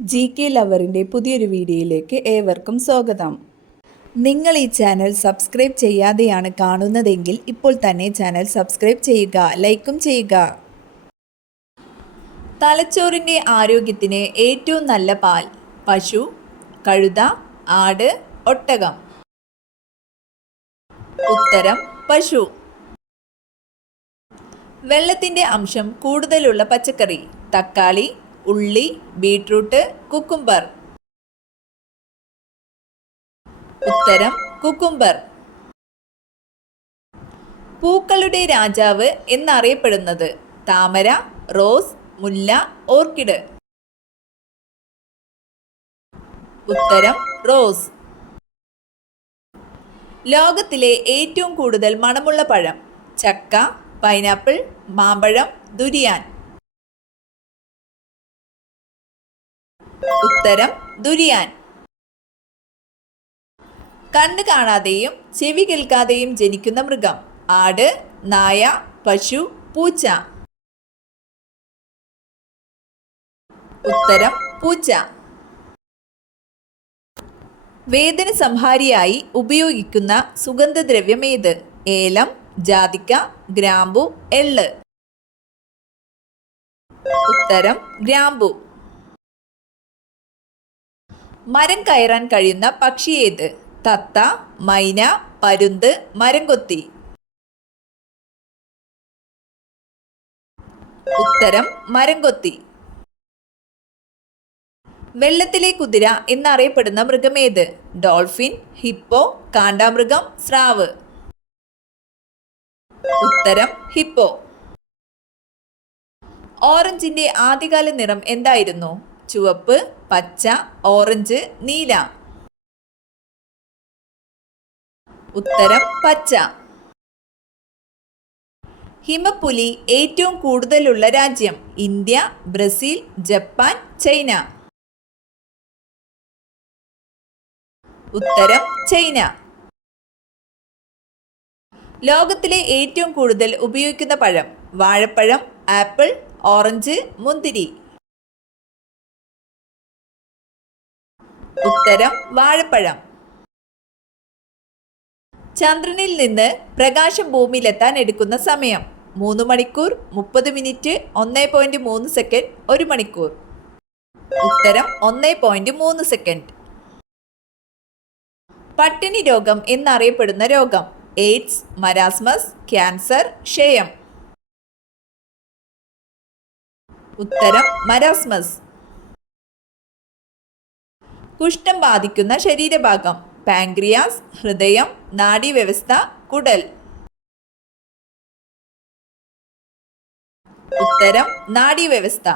GK ലവറിൻ്റെ പുതിയൊരു വീഡിയോയിലേക്ക് ഏവർക്കും സ്വാഗതം. നിങ്ങൾ ഈ ചാനൽ സബ്സ്ക്രൈബ് ചെയ്യാതെയാണ് കാണുന്നതെങ്കിൽ ഇപ്പോൾ തന്നെ ചാനൽ സബ്സ്ക്രൈബ് ചെയ്യുക, ലൈക്കും ചെയ്യുക. തലച്ചോറിൻ്റെ ആരോഗ്യത്തിന് ഏറ്റവും നല്ല പാൽ: പശു, കഴുത, ആട്, ഒട്ടകം. ഉത്തരം പശു. വെള്ളത്തിൻ്റെ അംശം കൂടുതലുള്ള പച്ചക്കറി: തക്കാളി, ഉള്ളി, ബീട്രൂട്ട്, കുക്കുംബർ. ഉത്തരം കുക്കുംബർ. പൂക്കളുടെ രാജാവ് എന്നറിയപ്പെടുന്നത്: താമര, റോസ്, മുല്ല, ഓർക്കിഡ്. ഉത്തരം റോസ്. ലോകത്തിലെ ഏറ്റവും കൂടുതൽ മണമുള്ള പഴം: ചക്ക, പൈനാപ്പിൾ, മാമ്പഴം, ദുരിയാൻ. ഉത്തരം ദുരിയാൻ. കണ്ണ് കാണാതെയും ചെവി കേൾക്കാതെയും ജനിക്കുന്ന മൃഗം: ആട്, നായ, പശു, പൂച്ച. ഉത്തരം പൂച്ച. വേദന സംഹാരിയായി ഉപയോഗിക്കുന്ന സുഗന്ധദ്രവ്യം ഏത്? ഏലം, ജാതിക്ക, ഗ്രാമ്പു, എള്ള്. ഉത്തരം ഗ്രാമ്പു. മരം കയറാൻ കഴിയുന്ന പക്ഷി ഏത്? തത്ത, മൈന, പരുന്ത്, മരംകൊത്തി. ഉത്തരം മരംകൊത്തി. വെള്ളത്തിലെ കുതിര എന്നറിയപ്പെടുന്ന മൃഗമേത്? ഡോൾഫിൻ, ഹിപ്പോ, കാണ്ടാമൃഗം, സ്രാവ്. ഉത്തരം ഹിപ്പോ. ഓറഞ്ചിന്റെ ആദ്യകാല നിറം എന്തായിരുന്നു? ചുവപ്പ്, പച്ച, ഓറഞ്ച്, നീല. ഉത്തരം പച്ച. ഹിമപ്പുലി ഏറ്റവും കൂടുതലുള്ള രാജ്യം: ഇന്ത്യ, ബ്രസീൽ, ജപ്പാൻ, ചൈന. ഉത്തരം ചൈന. ലോകത്തിലെ ഏറ്റവും കൂടുതൽ ഉപയോഗിക്കുന്ന പഴം: വാഴപ്പഴം, ആപ്പിൾ, ഓറഞ്ച്, മുന്തിരി. ഉത്തരം വാഴപ്പഴം. ചന്ദ്രനിൽ നിന്ന് പ്രകാശം ഭൂമിയിലെത്താൻ എടുക്കുന്ന സമയം: 3 മണിക്കൂർ 30 മിനിറ്റ് 1.3 സെക്കൻഡ് 1 മണിക്കൂർ. ഉത്തരം 1.3 സെക്കൻഡ്. പട്ടിണി രോഗം എന്നറിയപ്പെടുന്ന രോഗം: എയ്ഡ്സ്, മരാസ്മസ്, ക്യാൻസർ, ക്ഷയം. ഉത്തരം മരാസ്മസ്. കുഷ്ഠം ബാധിക്കുന്ന ശരീരഭാഗം: പാൻക്രിയാസ്, ഹൃദയം, നാഡീവ്യവസ്ഥ, കുടൽ. ഉത്തരം നാഡീവ്യവസ്ഥ.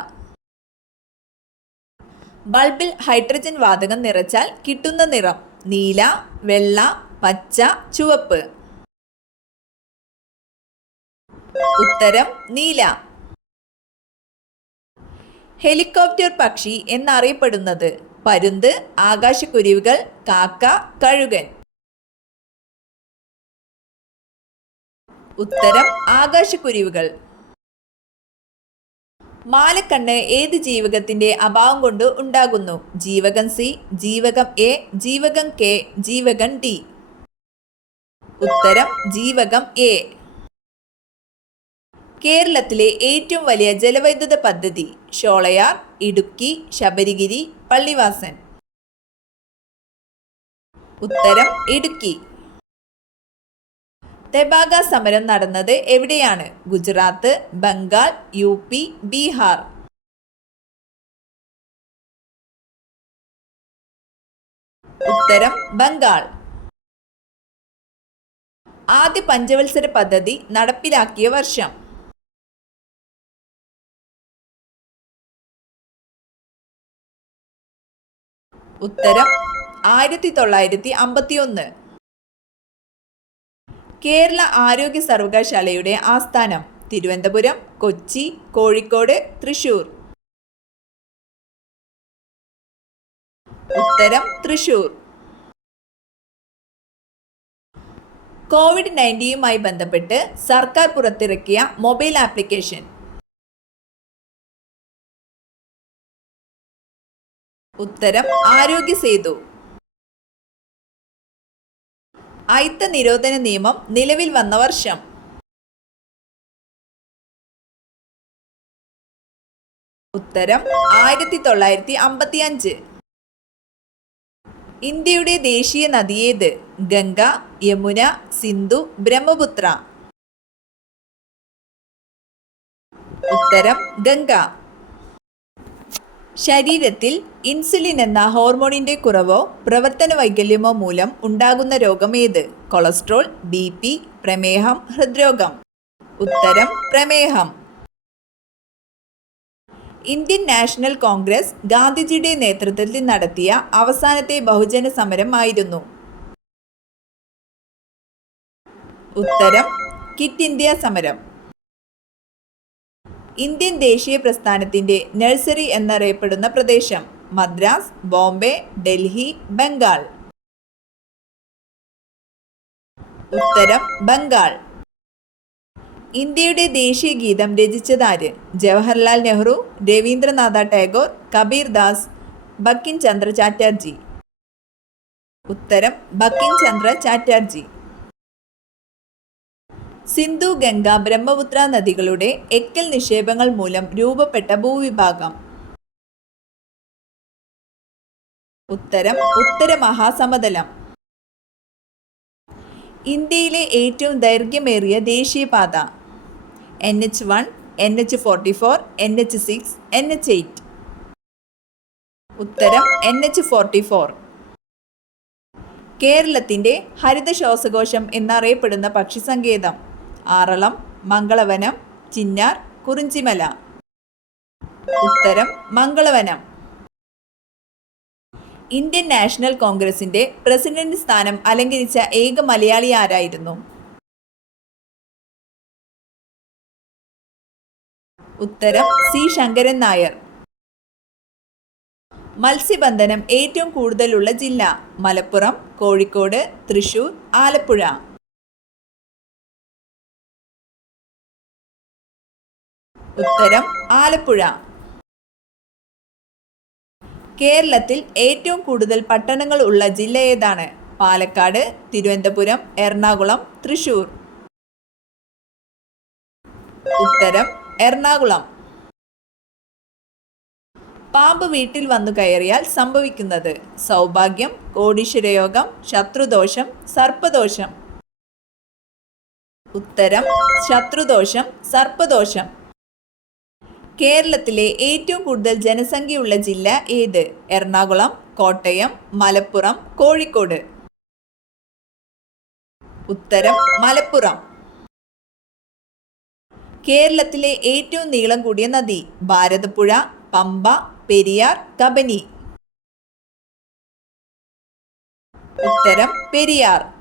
ബൾബിൽ ഹൈഡ്രജൻ വാതകം നിറച്ചാൽ കിട്ടുന്ന നിറം: നീല, വെള്ള, പച്ച, ചുവപ്പ്. ഉത്തരം നീല. ഹെലികോപ്റ്റർ പക്ഷി എന്നറിയപ്പെടുന്നത്: പരുന്ത്, ആകാശക്കുരുവികൾ, കാക്ക, കഴുകൻ. ഉത്തരം ആകാശക്കുരുവികൾ. മാലക്കണ്ണ് ഏത് ജീവകത്തിന്റെ അഭാവം കൊണ്ട് ഉണ്ടാകുന്നു? ജീവകം സി, ജീവകം എ, ജീവകം കെ, ജീവകം ഡി. ഉത്തരം ജീവകം എ. കേരളത്തിലെ ഏറ്റവും വലിയ ജലവൈദ്യുത പദ്ധതി: ഷോളയാർ, ഇടുക്കി, ശബരിഗിരി, പള്ളിവാസൻ. ഉത്തരം ഇടുക്കി. തെബാഗ സമരം നടന്നത് എവിടെയാണ്? ഗുജറാത്ത്, ബംഗാൾ, UP, ബീഹാർ. ഉത്തരം ബംഗാൾ. ആദ്യ പഞ്ചവത്സര പദ്ധതി നടപ്പിലാക്കിയ വർഷം: ഉത്തരം 1951. കേരള ആരോഗ്യ സർവകലാശാലയുടെ ആസ്ഥാനം: തിരുവനന്തപുരം, കൊച്ചി, കോഴിക്കോട്, തൃശൂർ. ഉത്തരം തൃശൂർ. COVID-19യുമായി ബന്ധപ്പെട്ട് സർക്കാർ പുറത്തിറക്കിയ മൊബൈൽ ആപ്ലിക്കേഷൻ: ഉത്തരം ആരോഗ്യ സേതു. അയിത്ത നിരോധന നിയമം നിലവിൽ വന്ന വർഷം? ഉത്തരം 1955. ഇന്ത്യയുടെ ദേശീയ നദി ഏത്? ഗംഗ, യമുന, സിന്ധു, ബ്രഹ്മപുത്ര. ഉത്തരം ഗംഗ. ശരീരത്തിൽ ഇൻസുലിൻ എന്ന ഹോർമോണിന്റെ കുറവോ പ്രവർത്തന വൈകല്യമോ മൂലം ഉണ്ടാകുന്ന രോഗം ഏത്? കൊളസ്ട്രോൾ, BP, പ്രമേഹം, ഹൃദ്രോഗം. ഉത്തരം പ്രമേഹം. ഇന്ത്യൻ നാഷണൽ കോൺഗ്രസ് ഗാന്ധിജിയുടെ നേതൃത്വത്തിൽ നടത്തിയ അവസാനത്തെ ബഹുജന സമരം ആയിരുന്നു? ഉത്തരം ക്വിറ്റ് ഇന്ത്യ സമരം. ഇന്ത്യൻ ദേശീയ പ്രസ്ഥാനത്തിന്റെ നഴ്സറി എന്നറിയപ്പെടുന്ന പ്രദേശം? മദ്രാസ്, ബോംബെ, ഡൽഹി, ബംഗാൾ. ഉത്തരം ബംഗാൾ. ഇന്ത്യയുടെ ദേശീയ ഗീതം രചിച്ചതാര്? ജവഹർലാൽ നെഹ്റു, രവീന്ദ്രനാഥ ടാഗോർ, കബീർ ദാസ്, ബങ്കിം ചന്ദ്ര ചാറ്റർജി. ഉത്തരം ബങ്കിം ചന്ദ്ര ചാറ്റർജി. സിന്ധു, ഗംഗ, ബ്രഹ്മപുത്ര നദികളുടെ എക്കൽ നിക്ഷേപങ്ങൾ മൂലം രൂപപ്പെട്ട ഭൂവിഭാഗം? ഉത്തരം ഉത്തര മഹാസമതലം. ഇന്ത്യയിലെ ഏറ്റവും ദൈർഘ്യമേറിയ ദേശീയപാത? NH1, NH44, NH6, NH8. ഉത്തരം NH44. കേരളത്തിന്റെ ഹരിത ശ്വാസകോശം എന്നറിയപ്പെടുന്ന പക്ഷി സങ്കേതം? ആറളം, മംഗളവനം, ചിന്നാർ, കുറിഞ്ചിമല. ഉത്തരം മംഗളവനം. ഇന്ത്യൻ നാഷണൽ കോൺഗ്രസിന്റെ പ്രസിഡന്റ് സ്ഥാനം അലങ്കരിച്ച ഏക മലയാളി ആരായിരുന്നു? ഉത്തരം C. ശങ്കരൻ നായർ. മത്സ്യബന്ധനം ഏറ്റവും കൂടുതലുള്ള ജില്ല? മലപ്പുറം, കോഴിക്കോട്, തൃശൂർ, ആലപ്പുഴ. ഉത്തരം ആലപ്പുഴ. കേരളത്തിൽ ഏറ്റവും കൂടുതൽ പട്ടണങ്ങൾ ഉള്ള ജില്ല ഏതാണ്? പാലക്കാട്, തിരുവനന്തപുരം, എറണാകുളം, തൃശൂർ. ഉത്തരം എറണാകുളം. പാമ്പ് വീട്ടിൽ വന്നു കയറിയാൽ സംഭവിക്കുന്നത്? സൗഭാഗ്യം, കോടീശ്വരയോഗം, ശത്രുദോഷം, സർപ്പദോഷം. ഉത്തരം ശത്രുദോഷം, സർപ്പദോഷം. കേരളത്തിലെ ഏറ്റവും കൂടുതൽ ജനസംഖ്യയുള്ള ജില്ല ഏത്? എറണാകുളം, കോട്ടയം, മലപ്പുറം, കോഴിക്കോട്. ഉത്തരം മലപ്പുറം. കേരളത്തിലെ ഏറ്റവും നീളം കൂടിയ നദി? ഭാരതപ്പുഴ, പമ്പ, പെരിയാർ, കബനി. ഉത്തരം പെരിയാർ.